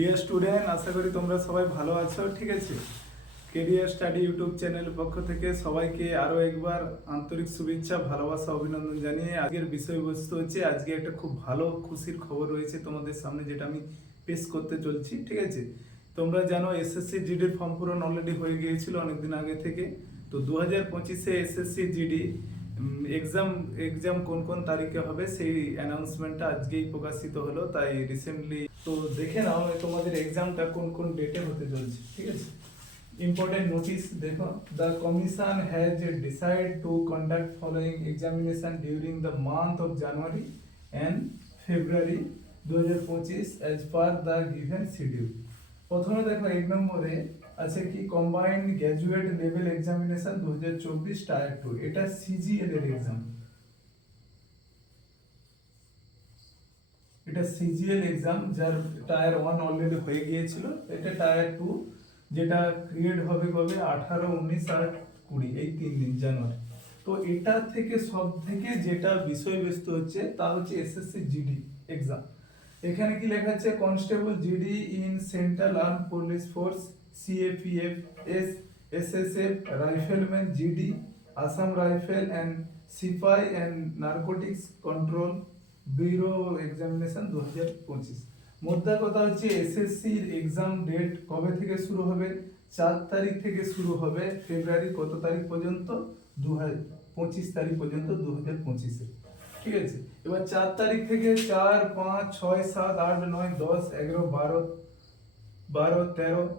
Dear student, আশা করি তোমরা সবাই ভালো আছো। ঠিক আছে, কেরিয়ার স্টাডি ইউটিউব চ্যানেলের পক্ষ থেকে সবাইকে আরও একবার আন্তরিক শুভেচ্ছা, ভালোবাসা, অভিনন্দন জানিয়ে আজকের বিষয়বস্তু হচ্ছে, আজকে একটা খুব ভালো খুশির খবর রয়েছে তোমাদের সামনে, যেটা আমি পেশ করতে চলছি। ঠিক আছে, তোমরা জানো এসএসসি জিডির ফর্ম পূরণ অলরেডি হয়ে গিয়েছিল অনেকদিন আগে থেকে। তো 2025-এ এসএসসি জিডি এক্সাম কোন কোন তারিখে হবে সেই অ্যানাউন্সমেন্টটা আজকেই প্রকাশিত হলো। তাই রিসেন্টলি তো দেখে নাও তোমাদের এক্সামটা কোন কোন ডেটে হতে চলছে। ঠিক আছে, ইম্পর্টেন্ট নোটিস দেখো, the commission has decide to conduct following examination during the month of January and February 2025 as per the given schedule. প্রথমে দেখো 1 নম্বরে আছে কি, combined graduate level examination 2024 tyre 2। এটা সিজিএল এর এক্সাম, এটা সিজিএল এক্সাম, যার টায়ার 1 অলরেডি হয়ে গিয়েছিল। এটা টায়ার 2, যেটা ক্রিয়েট হবে কবে, 18, 19 আর 20, এই 3 দিন জানুয়ারি। তো এটা থেকে সব থেকে যেটা বিষয়বস্তু হচ্ছে তা হচ্ছে এসএসসি জিডি এক্সাম। এখানে কি লেখা আছে, constable GD in central arm police force, CAPF, SSF, rifleman GD, Assam rifle and সিপাই and narcotics control bureau examination 2025। মোদ্দা কথা হচ্ছে, এসএসসির এক্সাম ডেট কবে থেকে শুরু হবে, 4 তারিখ থেকে শুরু হবে, ফেব্রুয়ারি কত তারিখ পর্যন্ত, 25 তারিখ পর্যন্ত 2025-এ। ঠিক আছে, এবার 4 তারিখ থেকে 4, 5, 6, 7, 8, 9, 10, 11, 12,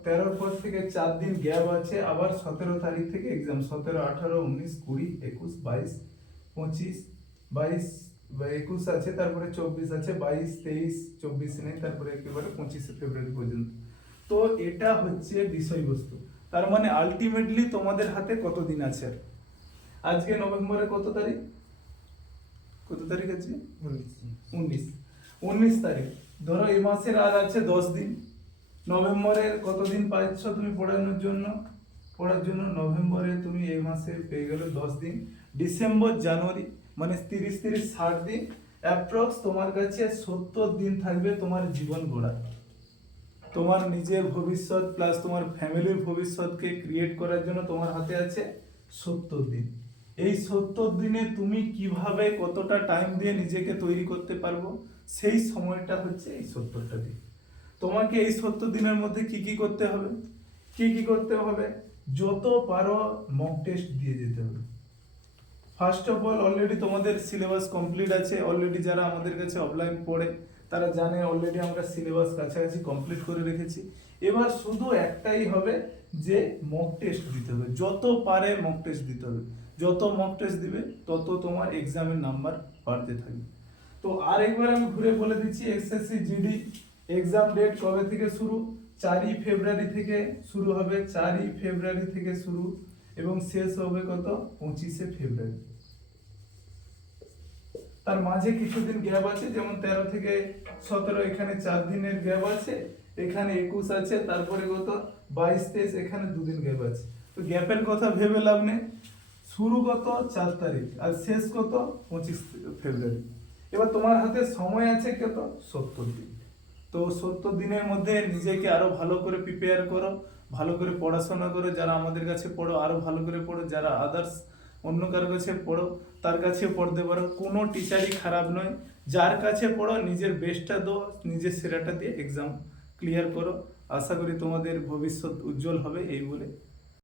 13 পর থেকে 4 দিন গ্যাপ আছে। আবার 17 তারিখ থেকে এক্সাম, 17, 18, 19, 20, 21, 22, 25, 21 আছে, তারপরে 24 আছে, 22, 23, 24 নেই, তারপরে একেবারে 25 ফেব্রুয়ারি পর্যন্ত। তো এটা হচ্ছে বিষয়বস্তু। তার মানে আলটিমেটলি তোমাদের হাতে কত দিন আছে। আজকে নভেম্বরের কত তারিখ, আছে 19 তারিখ। ধরো এই মাসের আর আছে 10 দিন। নভেম্বরের কতদিন পাচ্ছ তুমি পড়ার জন্য নভেম্বরে তুমি এই মাসে পেয়ে গেলে 10 দিন। ডিসেম্বর, জানুয়ারি, মানে 30, 60 দিন অ্যাপ্রক্স তোমার কাছে 70 দিন থাকবে তোমার জীবন গড়া, তোমার নিজের ভবিষ্যৎ প্লাস তোমার ফ্যামিলির ভবিষ্যৎকে ক্রিয়েট করার জন্য তোমার হাতে আছে 70 দিন। এই 70 দিনে তুমি কিভাবে কতটা টাইম দিয়ে নিজেকে তৈরি করতে পারবো, সেই সময়টা হচ্ছে এই 70টা দিন। তোমাকে এই 70 দিনের মধ্যে কি কি করতে হবে, যত পারো মক টেস্ট দিয়ে যেতে হবে। ফার্স্ট অফ অল, অলরেডি তোমাদের সিলেবাস কমপ্লিট আছে। অলরেডি যারা আমাদের কাছে অফলাইন পড়ে তারা জানে অলরেডি আমরা সিলেবাস কাছাকাছি কমপ্লিট করে রেখেছি। এবার শুধু একটাই হবে যে মক টেস্ট দিতে হবে, যত পারে মক টেস্ট দিতে হবে। যত মক টেস্ট দিবে তত তোমার এক্সামের নাম্বার বাড়তে থাকবে। তো আরেকবার আমি ঘুরে বলে দিচ্ছি, এসএসসি জিডি এক্সাম ডেট কবে থেকে শুরু, 4 ফেব্রুয়ারি থেকে শুরু হবে, 4 ফেব্রুয়ারি থেকে শুরু এবং শেষ হবে কত, 25 ফেব্রুয়ারি। তার মাঝে কিছুদিন গ্যাপ আছে, যেমন 13 থেকে 17 এখানে 4 দিনের গ্যাপ আছে, এখানে 21 আছে, তারপরে কত 22, 23 এখানে 2 দিন গ্যাপ আছে। তো গ্যাপের কথা ভেবে লাভ নেই। শুরু কত 4 তারিখ আর শেষ কত 25 ফেব্রুয়ারি। এবার তোমার হাতে সময় আছে কত, 70 দিন। তো 70 দিনের মধ্যে নিজেকে আরো ভালো করে প্রিপেয়ার করো, ভালো করে পড়াশোনা করো। যারা আমাদের কাছে পড়ো আরো ভালো করে পড়ো, যারা আদার্স অন্য কারো কাছে পড়ো তার কাছে পড়তে পারো। কোনো টিচারই খারাপ নয়, যার কাছে পড়ো নিজের বেস্টটা দাও, নিজের সেরাটা দিয়ে এক্সাম ক্লিয়ার করো। আশা করি তোমাদের ভবিষ্যৎ উজ্জ্বল হবে, এই বলে